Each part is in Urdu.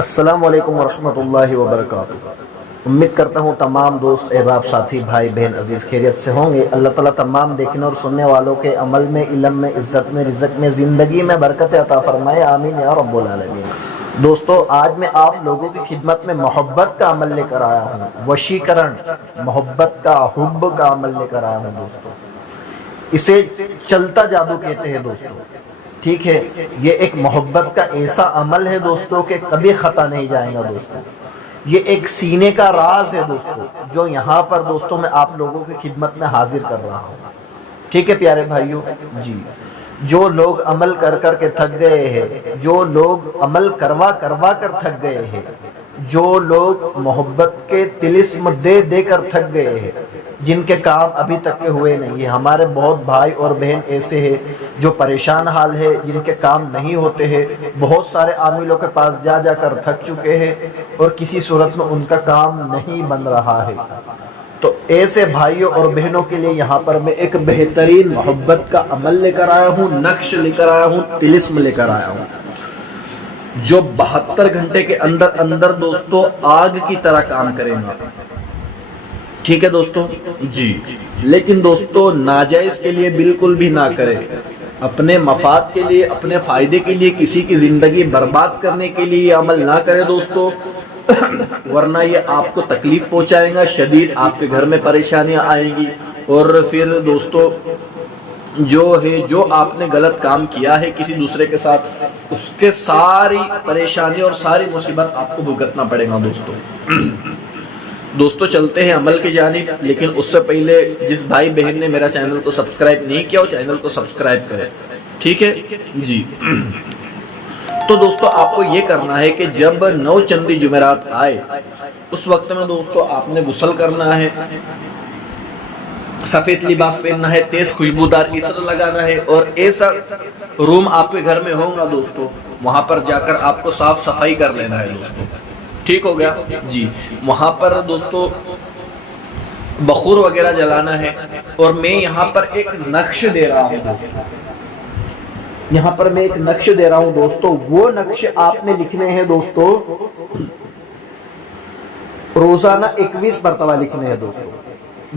السلام علیکم ورحمۃ اللہ وبرکاتہ۔ امید کرتا ہوں تمام دوست احباب ساتھی بھائی بہن عزیز خیریت سے ہوں گے۔ اللہ تعالیٰ تمام دیکھنے اور سننے والوں کے عمل میں، علم میں، عزت میں، رزق میں، زندگی میں برکت عطا فرمائے، آمین یا رب العالمین۔ دوستو، آج میں آپ لوگوں کی خدمت میں محبت کا عمل لے کر آیا ہوں، وشیکرن، محبت کا، حب کا عمل لے کر آیا ہوں دوستو۔ اسے چلتا جادو کہتے ہیں دوستو، ٹھیک ہے۔ یہ ایک محبت کا ایسا عمل ہے دوستو کہ کبھی خطا نہیں جائے گا دوستو۔ یہ ایک سینے کا راز ہے دوستو، جو یہاں پر دوستو میں آپ لوگوں کی خدمت میں حاضر کر رہا ہوں، ٹھیک ہے پیارے بھائیوں جی۔ جو لوگ عمل کر کر کے تھک گئے ہیں، جو لوگ عمل کروا کروا کر تھک گئے ہیں، جو لوگ محبت کے طلسم دے دے کر تھک گئے ہیں، جن کے کام ابھی تک کے ہوئے نہیں ہیں، ہمارے بہت بھائی اور بہن ایسے ہیں جو پریشان حال ہے، جن کے کام نہیں ہوتے ہیں، بہت سارے عاملوں کے پاس جا جا کر تھک چکے ہیں اور کسی صورت میں ان کا کام نہیں بن رہا ہے۔ تو ایسے بھائیوں اور بہنوں کے لیے یہاں پر میں ایک بہترین محبت کا عمل لے کر آیا ہوں، نقش لے کر آیا ہوں، طلسم لے کر آیا ہوں، جو 72 گھنٹے کے اندر اندر دوستو آگ کی طرح کام کریں گا، ٹھیک ہے دوستو جی۔ لیکن دوستو ناجائز کے لیے بالکل بھی نہ کرے، اپنے مفاد کے لیے، اپنے فائدے کے لیے، کسی کی زندگی برباد کرنے کے لیے یہ عمل نہ کرے دوستو، ورنہ یہ آپ کو تکلیف پہنچائے گا، شدید آپ کے گھر میں پریشانیاں آئیں گی، اور پھر دوستو جو آپ نے غلط کام کیا ہے کسی دوسرے کے ساتھ، اس کے ساری پریشانی اور ساری مصیبت آپ کو بھگتنا پڑے گا دوستو چلتے ہیں عمل کی جانب، لیکن اس سے پہلے جس بھائی بہن نے میرا چینل کو سبسکرائب نہیں کیا وہ چینل کو سبسکرائب کرے، ٹھیک ہے جی۔ تو دوستو آپ کو یہ کرنا ہے کہ جب 9 چندی جمعرات آئے اس وقت میں دوستو آپ نے غسل کرنا ہے، سفید لباس پہننا ہے، تیز خوشبودار عطر لگانا ہے، اور ایسا روم آپ کے گھر میں ہوگا دوستو، وہاں پر جا کر آپ کو صاف صفائی کر لینا ہے دوستو، ٹھیک ہو گیا جی۔ وہاں پر دوستو بخور وغیرہ جلانا ہے، اور میں یہاں پر ایک نقش دے رہا ہوں دوستو، یہاں پر میں ایک نقش دے رہا ہوں دوستو، وہ نقش آپ نے لکھنے ہیں دوستو، روزانہ 21 مرتبہ لکھنے ہیں دوستو،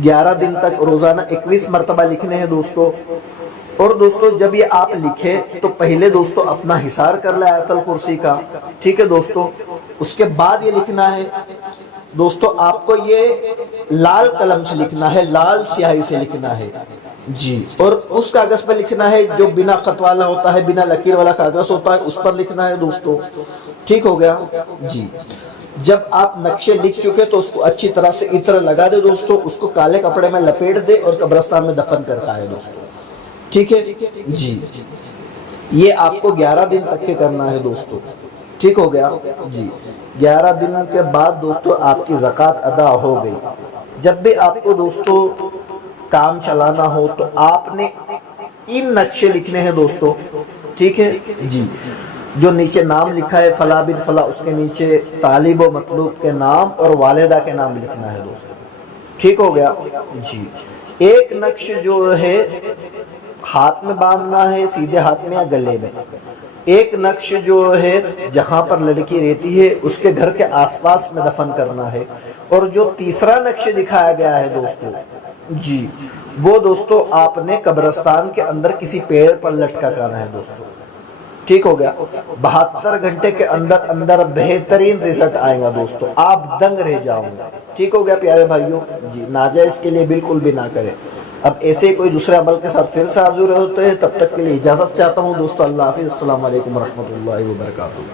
11 دن تک روزانہ 21 مرتبہ لکھنے ہیں دوستو۔ اور دوستو جب یہ آپ لکھے تو پہلے دوستو اپنا حصار کر لیں آیت الکرسی کا، ٹھیک ہے دوستو۔ اس کے بعد یہ لکھنا ہے دوستو، آپ کو یہ لال قلم سے لکھنا ہے، لال سیاہی سے لکھنا ہے جی، اور اس کاغذ پر لکھنا ہے جو بنا خط والا ہوتا ہے، بنا لکیر والا کاغذ ہوتا ہے، اس پر لکھنا ہے دوستو، ٹھیک ہو گیا جی۔ جب آپ نقشے لکھ چکے تو اس کو اچھی طرح سے عطر لگا دے دوستو، اس کو کالے کپڑے میں لپیٹ دے اور قبرستان میں دفن کرتا ہے دوستو، ٹھیک ہے جی۔ یہ آپ کو 11 دن تک کے کرنا ہے دوستو، ٹھیک ہو گیا جی۔ 11 دن کے بعد دوستو آپ کی زکوٰۃ ادا ہو گئی۔ جب بھی آپ کو دوستو کام چلانا ہو تو آپ نے 3 نقشے لکھنے ہیں دوستو، ٹھیک ہے جی۔ جو نیچے نام لکھا ہے فلاں بن فلاں، اس کے نیچے طالب و مطلوب کے نام اور والدہ کے نام لکھنا ہے دوستو، ٹھیک ہو گیا جی۔ ایک نقش جو ہے ہاتھ میں باندھنا ہے، سیدھے ہاتھ میں یا گلے میں۔ ایک نقش جو ہے جہاں پر لڑکی رہتی ہے اس کے گھر کے آس پاس میں دفن کرنا ہے، اور جو تیسرا نقش دکھایا گیا ہے دوستو جی، وہ دوستو آپ نے قبرستان کے اندر کسی پیڑ پر لٹکا کرنا ہے دوستو، ٹھیک ہو گیا۔ 72 گھنٹے کے اندر اندر بہترین رزلٹ آئے گا دوستو، آپ دنگ رہ جاؤ گے، ٹھیک ہو گیا پیارے بھائیوں جی۔ ناجائز کے لیے بالکل بھی نہ کریں۔ اب ایسے کوئی دوسرے عمل کے ساتھ پھر سے حاضر ہوتے ہیں، تب تک کے لیے اجازت چاہتا ہوں دوستو، اللہ حافظ، السلام علیکم ورحمۃ اللہ وبرکاتہ۔